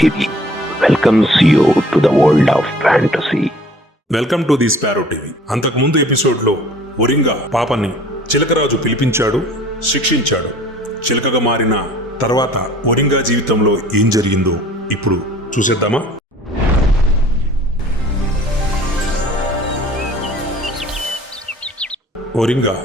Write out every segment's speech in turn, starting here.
TV welcomes you to the world of fantasy. Welcome to the sparrow TV. అంతకుముందు ఎపిసోడ్లో ఒరింగా పాపని చిలకరాజు పిలిపించాడు, శిక్షించాడు. చిలకగా మారిన తర్వాత ఒరింగా జీవితంలో ఏం జరిగిందో ఇప్పుడు చూసేద్దామా? ఒరింగా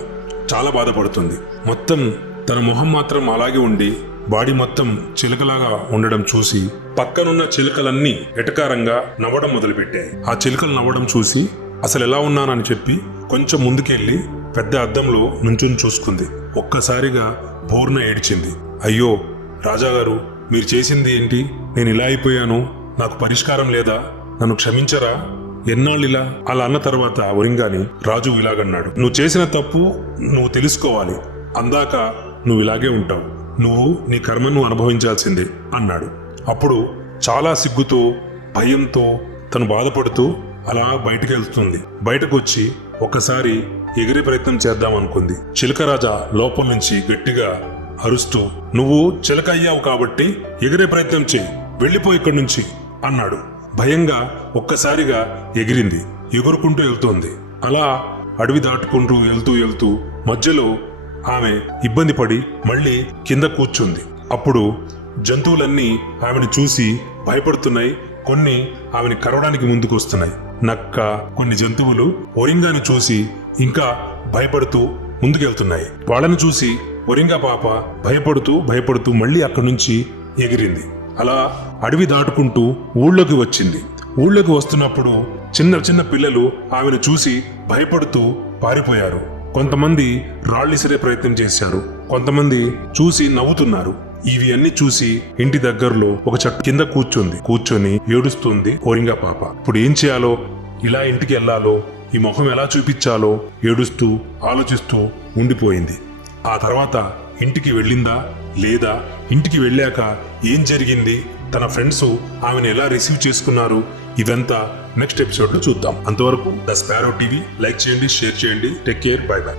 చాలా బాధపడుతుంది. మొత్తం తన మొహం మాత్రం అలాగే ఉండి బాడీ మొత్తం చిలకలాగా ఉండడం చూసి పక్కనున్న చిలుకలన్నీ ఎటకారంగా నవ్వడం మొదలుపెట్టాయి. ఆ చిలుకలు నవ్వడం చూసి అసలు ఎలా ఉన్నానని చెప్పి కొంచెం ముందుకెళ్లి పెద్ద అద్దంలో నుంచుని చూసుకుంది. ఒక్కసారిగా బోర్న ఏడ్చింది. అయ్యో రాజాగారు, మీరు చేసింది ఏంటి? నేను ఇలా అయిపోయాను, నాకు పరిష్కారం లేదా? నన్ను క్షమించరా? ఎన్నాళ్ళిలా? అలా అన్న తర్వాత ఒరింగాని రాజు ఇలాగన్నాడు, నువ్వు చేసిన తప్పు నువ్వు తెలుసుకోవాలి, అందాక నువ్వు ఇలాగే ఉంటావు, నువ్వు నీ కర్మను అనుభవించాల్సిందే అన్నాడు. అప్పుడు చాలా సిగ్గుతో భయంతో తను బాధపడుతూ అలా బయటకు వెళ్తుంది. బయటకు వచ్చి ఒక్కసారి ఎగిరే ప్రయత్నం చేద్దామనుకుంది. చిలకరాజా లోపల నుంచి గట్టిగా అరుస్తూ, నువ్వు చిలక అయ్యావు కాబట్టి ఎగిరే ప్రయత్నం చేయి, వెళ్ళిపో ఇక్కడి నుంచి అన్నాడు. భయంగా ఒక్కసారిగా ఎగిరింది, ఎగురుకుంటూ వెళ్తోంది. అలా అడవి దాటుకుంటూ వెళ్తూ మధ్యలో ఆమె ఇబ్బంది పడి మళ్ళీ కింద కూర్చుంది. అప్పుడు జంతువులన్నీ ఆమెను చూసి భయపడుతున్నాయి. కొన్ని ఆమెను కరవడానికి ముందుకు వస్తున్నాయి. నక్క, కొన్ని జంతువులు ఒరింగాను చూసి ఇంకా భయపడుతూ ముందుకెళ్తున్నాయి. వాళ్ళను చూసి ఒరింగా పాప భయపడుతూ మళ్ళీ అక్కడి నుంచి ఎగిరింది. అలా అడవి దాటుకుంటూ ఊళ్ళోకి వచ్చింది. ఊళ్ళోకి వస్తున్నప్పుడు చిన్న పిల్లలు ఆమెను చూసి భయపడుతూ పారిపోయారు. కొంతమంది రాళ్ళిసిరే ప్రయత్నం చేశారు, కొంతమంది చూసి నవ్వుతున్నారు. ఇవి అన్ని చూసి ఇంటి దగ్గరలో ఒక చెట్టు కింద కూర్చొని ఏడుస్తుంది ఒరింగా పాప. ఇప్పుడు ఏం చేయాలో, ఇలా ఇంటికి వెళ్లాలో, ఈ ముఖం ఎలా చూపించాలో ఏడుస్తూ ఆలోచిస్తూ ఉండిపోయింది. ఆ తర్వాత ఇంటికి వెళ్ళిందా లేదా, ఇంటికి వెళ్ళాక ఏం జరిగింది, తన ఫ్రెండ్స్ ఆమెను ఎలా రిసీవ్ చేసుకున్నారు, ఇదంతా నెక్స్ట్ ఎపిసోడ్ లో చూద్దాం. అంతవరకు ద స్పారో టీవీ లైక్ చేయండి, షేర్ చేయండి. Take care, by by.